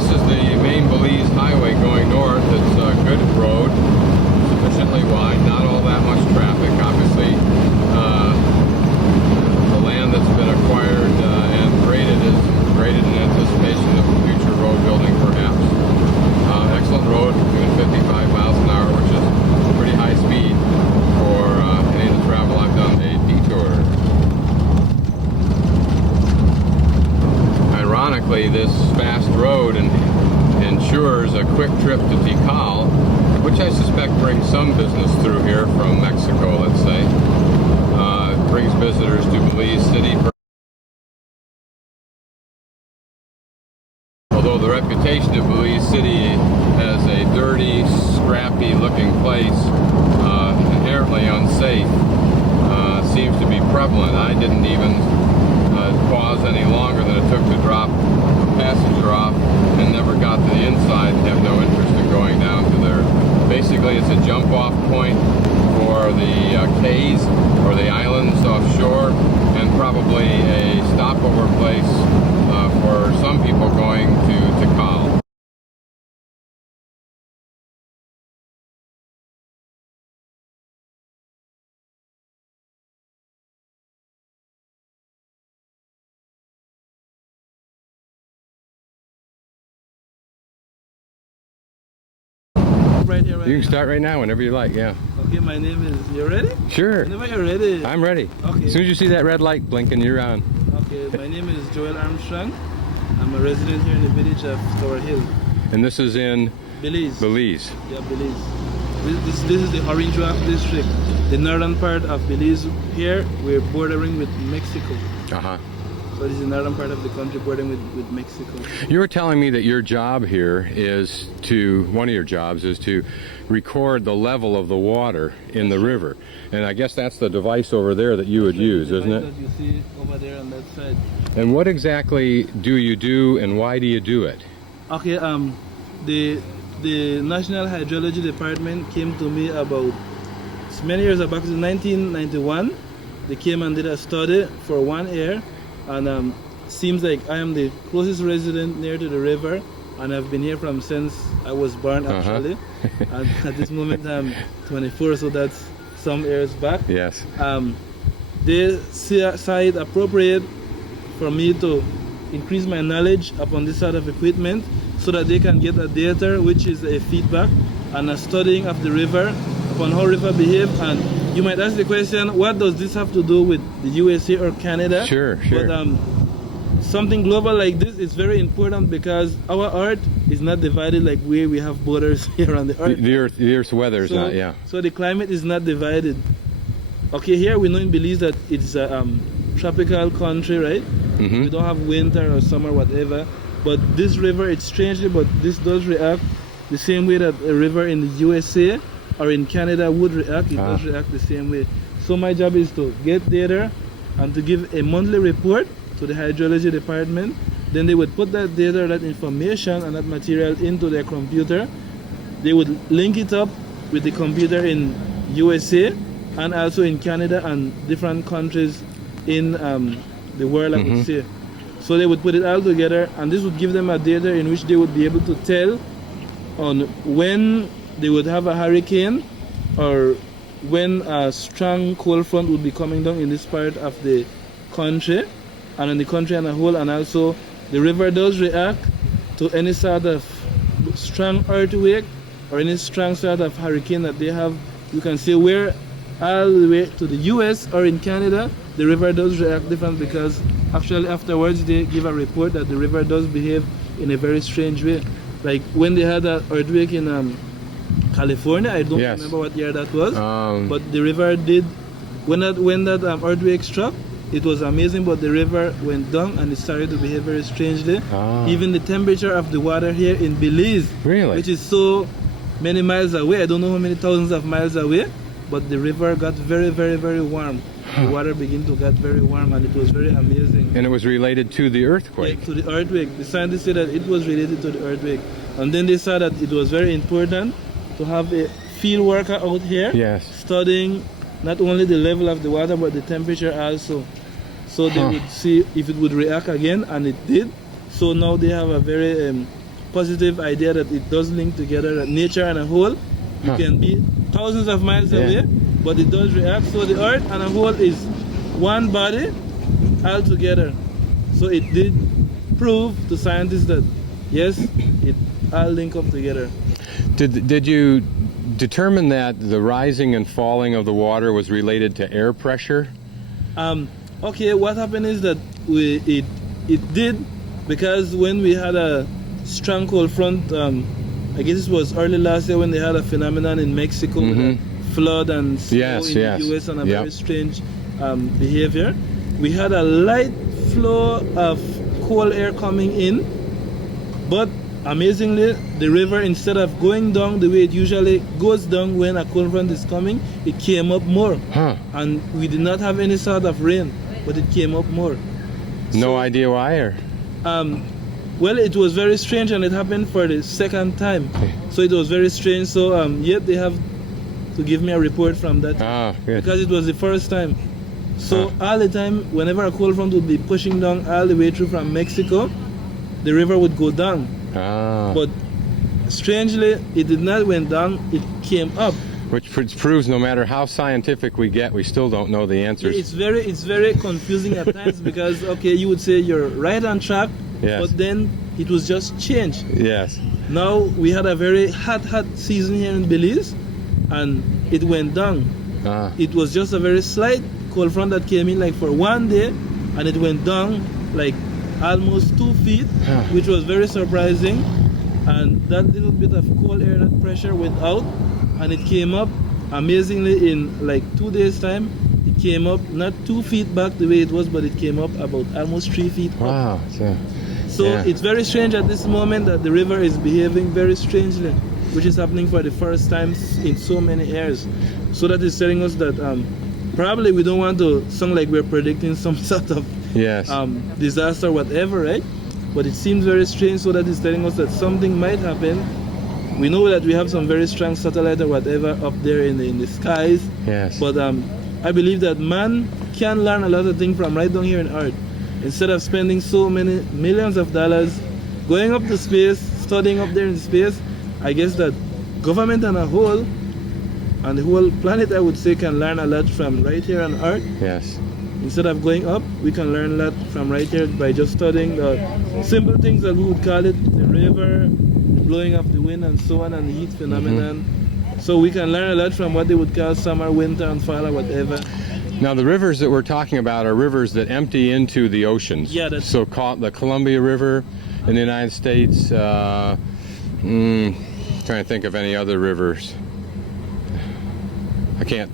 This is the main Belize highway going north. It's a good road, sufficiently wide, not all that much traffic, obviously. The land that's been acquired and graded is graded in anticipation of future road building, perhaps. Excellent road, doing 55 miles an hour, which is pretty high speed for any of the travel I've done a detour. Ironically, this fast road ensures a quick trip to Tikal, which I suspect brings some business through here from Mexico, let's say. It brings visitors to Belize City. Although the reputation of Belize City as a dirty, scrappy looking place, inherently unsafe, seems to be prevalent. I didn't even pause any longer than it took to drop a passenger off and never got to the inside and have no interest in going down to there. Basically, it's a jump off point for the cays or the islands offshore, and probably a stopover place for some people going to Tikal. Right here, right You can now. start right now, whenever you like, yeah. Okay, my name is... You ready? Sure. Whenever you're ready. I'm ready. Okay. As soon as you see that red light blinking, you're on. Okay, my name is Joel Armstrong. I'm a resident here in the village of Tower Hill. And this is in Belize. Belize. Yeah, Belize. This is the Orange Rock district. The northern part of Belize. Here, we're bordering with Mexico. Uh-huh. So this is the northern part of the country bordering with Mexico. You were telling me that your job here is to, one of your jobs is to record the level of the water in the river. And I guess that's the device over there that you would use, isn't it? That you see over there on that side. And what exactly do you do, and why do you do it? Okay, the National Hydrology Department came to me about many years back, in 1991. They came and did a study for 1 year, and seems like I am the closest resident near to the river, and I've been here from since I was born, actually. And at this moment I'm 24, so that's some years back. Yes. They saw it appropriate for me to increase my knowledge upon this sort of equipment, so that they can get a data which is a feedback and a studying of the river, upon how river behave. And you might ask the question, what does this have to do with the USA or Canada? Sure, sure. But something global like this is very important, because our earth is not divided like we have borders here on the earth. The Earth's weather is not, yeah. So the climate is not divided. Okay, here we know in Belize that it's a tropical country, right? Mm-hmm. We don't have winter or summer, whatever. But this river, it's strangely, but this does react the same way that a river in the USA or in Canada would react. It does react the same way. So my job is to get data and to give a monthly report to the hydrology department. Then they would put that data, that information and that material into their computer. They would link it up with the computer in USA and also in Canada and different countries in the world, I would say. So they would put it all together, and this would give them a data in which they would be able to tell on when they would have a hurricane, or when a strong cold front would be coming down in this part of the country and in the country as a whole. And also the river does react to any sort of strong earthquake or any strong sort of hurricane that they have. You can see where all the way to the US or in Canada, the river does react different, because actually afterwards they give a report that the river does behave in a very strange way. Like when they had an earthquake in California, I don't remember what year that was, but the river did, when that earthquake struck, it was amazing, but the river went down and it started to behave very strangely. Even the temperature of the water here in Belize, which is so many miles away, I don't know how many thousands of miles away, but the river got very, very, very warm. The water began to get very warm, and it was very amazing. And it was related to the earthquake? Yeah, to the earthquake. The scientists said that it was related to the earthquake. And then they saw that it was very important to have a field worker out here studying not only the level of the water, but the temperature also. So they would see if it would react again, and it did. So now they have a very positive idea that it does link together, that nature and a whole, you can be thousands of miles away, but it does react. So the earth and a whole is one body all together. So it did prove to scientists that yes, it all link up together. Did you determine that the rising and falling of the water was related to air pressure? Okay, what happened is that it did, because when we had a strong cold front, I guess it was early last year when they had a phenomenon in Mexico with a flood and snow in the US and a very strange behavior. We had a light flow of cold air coming in, but amazingly, the river, instead of going down the way it usually goes down when a cold front is coming, it came up more. And we did not have any sort of rain, but it came up more. No idea why, or? Well, it was very strange, and it happened for the second time. So it was very strange. So yet they have to give me a report from that, because it was the first time. So all the time, whenever a cold front would be pushing down all the way through from Mexico, the river would go down. But strangely, it did not went down, it came up. Which proves no matter how scientific we get, we still don't know the answers. It's very confusing at times, because okay, you would say you're right on track, but then it was just changed. Now we had a very hot season here in Belize, and it went down. It was just a very slight cold front that came in like for one day, and it went down like almost 2 feet, which was very surprising. And that little bit of cold air, that pressure went out, and it came up amazingly in like 2 days time. It came up not 2 feet back the way it was, but it came up about almost 3 feet up. Wow. So it's very strange at this moment that the river is behaving very strangely, which is happening for the first time in so many years. So that is telling us that probably we don't want to sound like we're predicting some sort of disaster, whatever, right? But it seems very strange. So that is telling us that something might happen. We know that we have some very strong satellite or whatever up there in the skies. But I believe that man can learn a lot of things from right down here on Earth. Instead of spending so many millions of dollars going up to space, studying up there in space, I guess that government and a whole, and the whole planet, I would say, can learn a lot from right here on Earth. Instead of going up, we can learn a lot from right here by just studying the simple things that we would call it, the river, the blowing of the wind and so on, and the heat phenomenon. So we can learn a lot from what they would call summer, winter, and fall or whatever. Now the rivers that we're talking about are rivers that empty into the oceans. So the Columbia River in the United States, trying to think of any other rivers.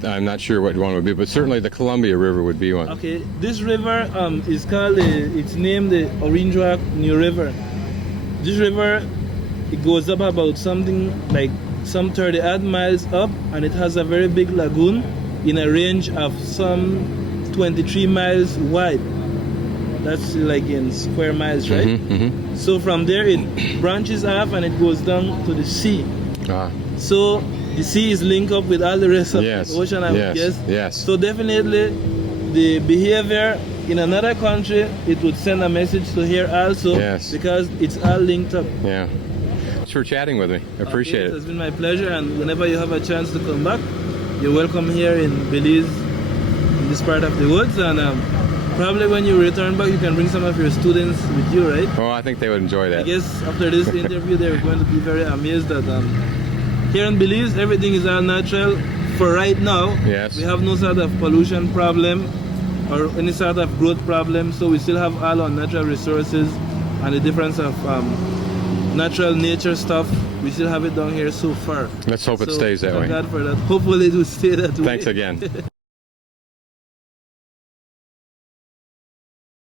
I'm not sure what one would be, but certainly the Columbia River would be one. Okay, this river is called, it's named the Orange Rock New River. This river, it goes up about something like some 30 odd miles up, and it has a very big lagoon in a range of some 23 miles wide. That's like in square miles, right? So from there it branches off and it goes down to the sea. So the sea is linked up with all the rest of the ocean, I would guess. So definitely the behavior in another country, it would send a message to here also, because it's all linked up. Thanks for chatting with me. I appreciate it. It's been my pleasure, and whenever you have a chance to come back, you're welcome here in Belize, in this part of the woods, and probably when you return back, you can bring some of your students with you, right? Oh, I think they would enjoy that. I guess after this interview, they're going to be very amazed that here in Belize, everything is all natural for right now. We have no sort of pollution problem or any sort of growth problem, so we still have all our natural resources, and the difference of natural nature stuff, we still have it down here so far. Let's hope it stays that way. Thank God for that. Hopefully it will stay that way. Thanks again.